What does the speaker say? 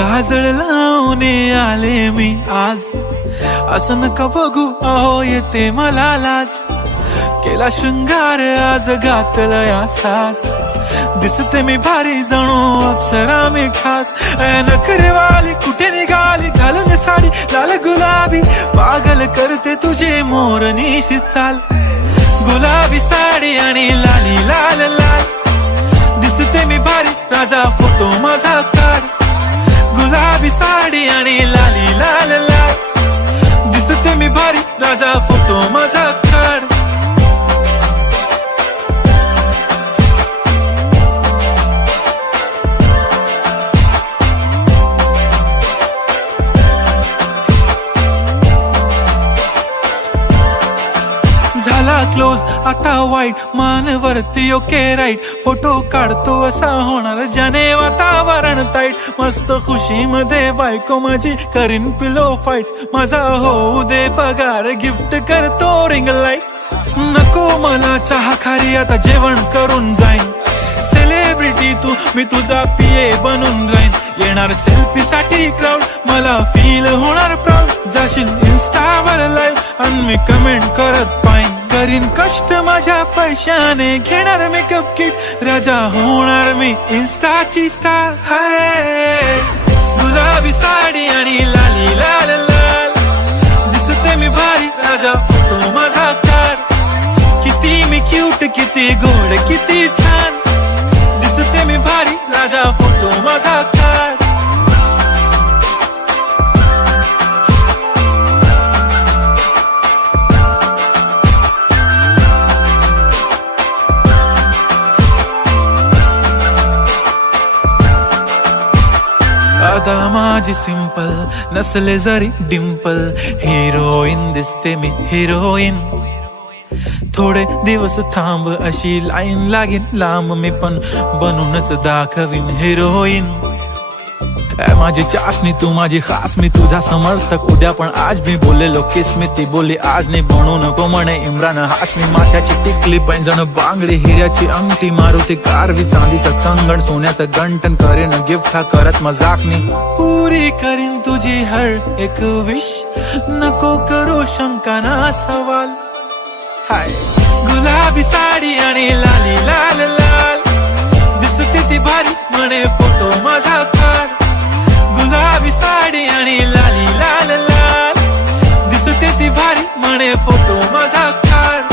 काजळ लावून आले मी आज, असं नका बघू अहो येते मला लाज. केला शृंगार आज घातला असाच, दिसते मी भारी जणू अप्सरा मी खास. नखरेवाली कुठे निघाली घालून साडी लाल गुलाबी, पागल करते तुझे मोरनीशी चाल. गुलाबी साडी आणि लाली लाल लाल, दिसते मी भारी राजा फोटो माझा काढ. गुलाबी साडी आणि लाली लाल लाल, दिसते मी भारी राजा फोटो माझा काढ. झाला क्लोज आता वाईट, मानवरती ओके राईट. फोटो काढतो असा होणार ज्याने वातावरण ताईट. मस्त खुशी मध्ये बायको माझी करीन पिलो फाईट. माझा होऊ दे पगार गिफ्ट करतो रिंग लाईट. नको मला चहा खारी आता जेवण करून जाईन. सेलिब्रिटी तू मी तुझा पिये बनून राहीन. येणार सेल्फी साठी क्राऊड मला फील होणार प्राऊड. जाशील इन्स्टावर लाईव्ह आणि मी कमेंट करत पाईन. करीन कष्ट माझ्या पैशाने घेणार मेकअप किट. राजा होणार मी इन्स्टाची स्टार. हाय गुलाबी साडी आणि लाली लाल लाल, दिसते मी भारी राजा फोटो माझा काढ. किती मी क्यूट किती गोड किती छान, दिसते मी भारी राजा फोटो माझा काढ. आता माझी सिंपल नसले जरी डिंपल, हिरोईन दिसते मी हिरोईन. थोडे दिवस थांब अशी लाईन लागेल लांब, मी पण बनूनच दाखवीन हिरोईन. माझी चाशनी तू माझी खास, मी तुझा समर्थक उद्या पण आज. मी बोललेलो किस मी ती बोली आज नाही. बनू नको म्हणे इम्रान हाशमी. माथ्याची टिकली पैंजण बांगडी, हिऱ्याची अंगठी, मारुती कारवी, चांदीचं कंगण, सोन्याचं गंटन. करेन गिफ्ट हा करत मजाकनी. पुरी करीन तुझी हर एक विश, नको करू शंका ना सवाल. हाय गुलाबी साडी आणि लाली लाल लाल, दिसते ती भारी म्हणे फोटो माझा काढ. गुलाबी साडी आणि लाली लाल लाल, दिसते ती भारी म्हणे फोटो माझा काढ.